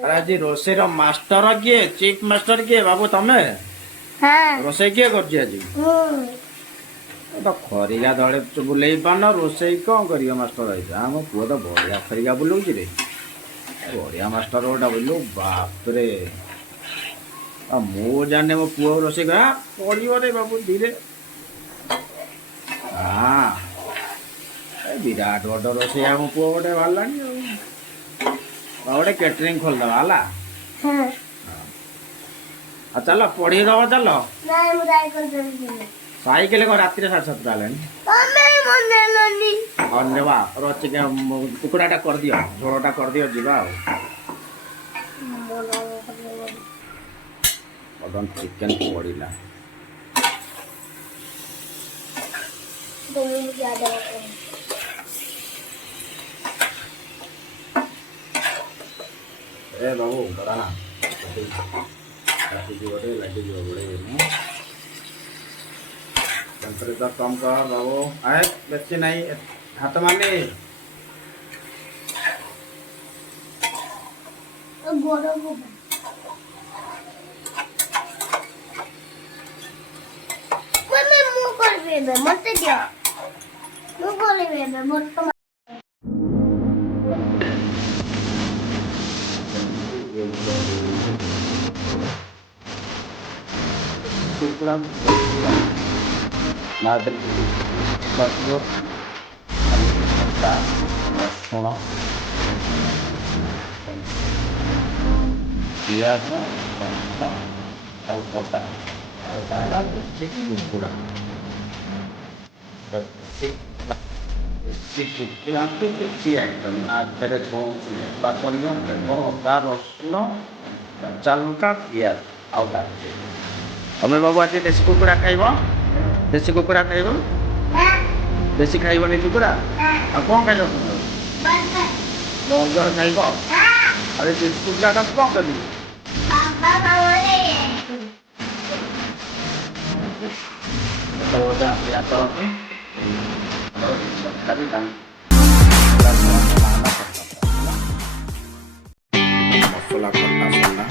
अरे आज रोषेर मास्टर किए चीफ मास्टर किए बाबू तमे रोषे किए कर तो खरिगा दड़े बुले पान रोषे कौन कर मास्टर आम पुआ तो बढ़िया खरिगा बुलाऊँ रे बढ़िया मास्टर गोटा बोलू बाप रे मु जाने मो पुआ रोषे पड़ो रे बाबू धीरे हाँ विराट बड़ रोषे मो पुआ गोटे बाहर गोटे कैटरिंग खोलदे है चल पढ़ी दब चल साइकेल को रात 7:30 कुकड़ाटा कर दियो झोलटा कर दियो जीवा चिकेन पड़ा ए बाबू कराना लगे बड़े टेम्परेचर कम कर बाबू आए बेची नहीं हाथ मारनी मत दिया मत Madre, Barrio, Sono, biasa, tahu kota, kurang, ada batonnya, taruh no, calonkan biar awal. Ame babu aja desi kukurak kayu, देसी कुकुरा खाइब देसी खाइब नहीं कुकुरा आ कौन खाइब बर्गर खाइब अरे देसी कुकुरा का कौन कर दी मसला करना सुनना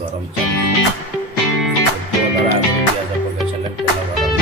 गरम पियाज पकड़ सारे तेल गरम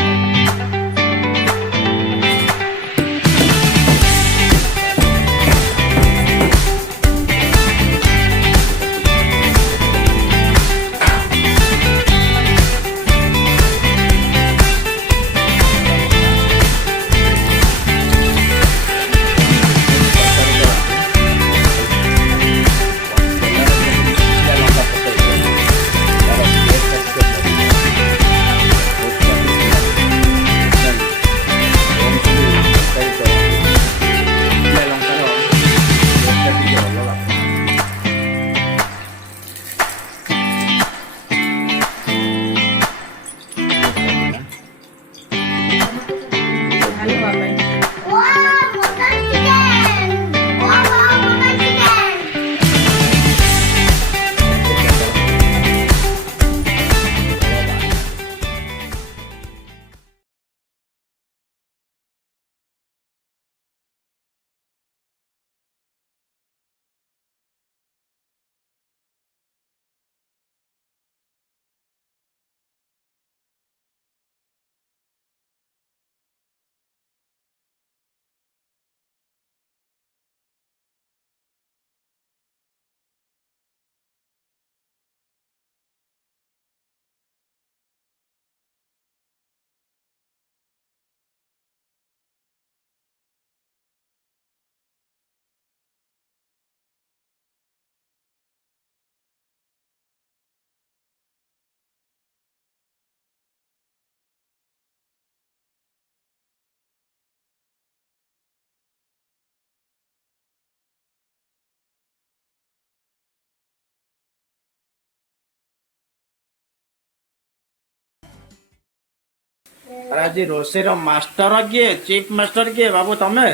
अरे आज रोषेर मास्टर किए चीफ मास्टर किए बाबू तमे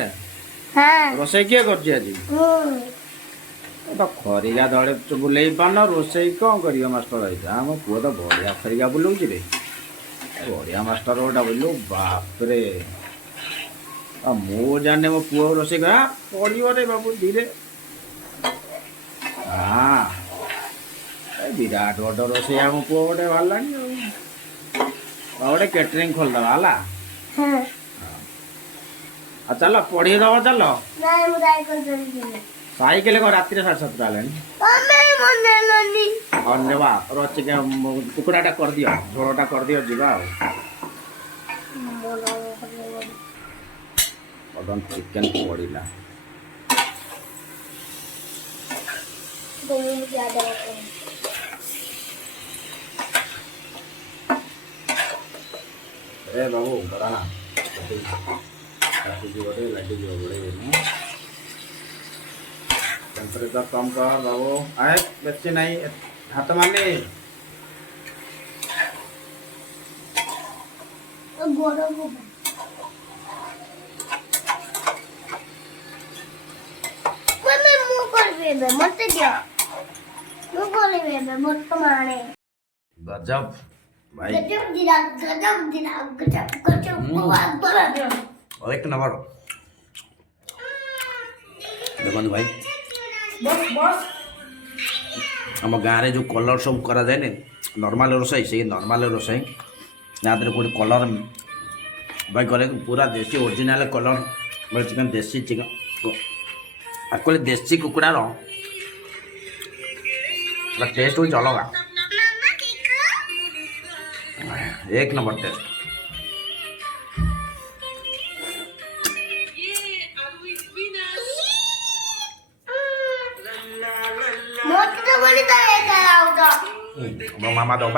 रोषे किए कर आज तो खरीगा दड़े बुले पान रोषे कौन कर मास्टर आम पुआ तो बढ़िया खरीगा बुलाऊँ रे बढ़िया मास्टर गोटा बोलू बापरे मो जाने मो पुआ रोषे कर पड़ो रे बाबू धीरे हाँ विराट बड़ रोषे आम पुआ गोटे बाहर गोटे कैटरिंग खोलदे है चल पढ़ी दब चल साइकेल को रात 7:30 हेगा कुकड़ाटा कर दियो झोलटा कर दियो जीवा चिकेन पड़ा ए बाबू बड़ा टेम्परेचर कम कर बाबू आए बेची नहीं हाथ मारनी गजब भाई एक नंबर देखो भाई आम गाँव जो कलर सब करा जाए नॉर्मल रोसई से नॉर्मल रोसई यहाँ कोई कलर भाई करे पूरा देसी ओरिजिनल कलर बोले चिकन देसी चिकन एक्चुअली देसी कुकड़ार टेस्ट हो अलग एक नंबर टेस्ट मामा दो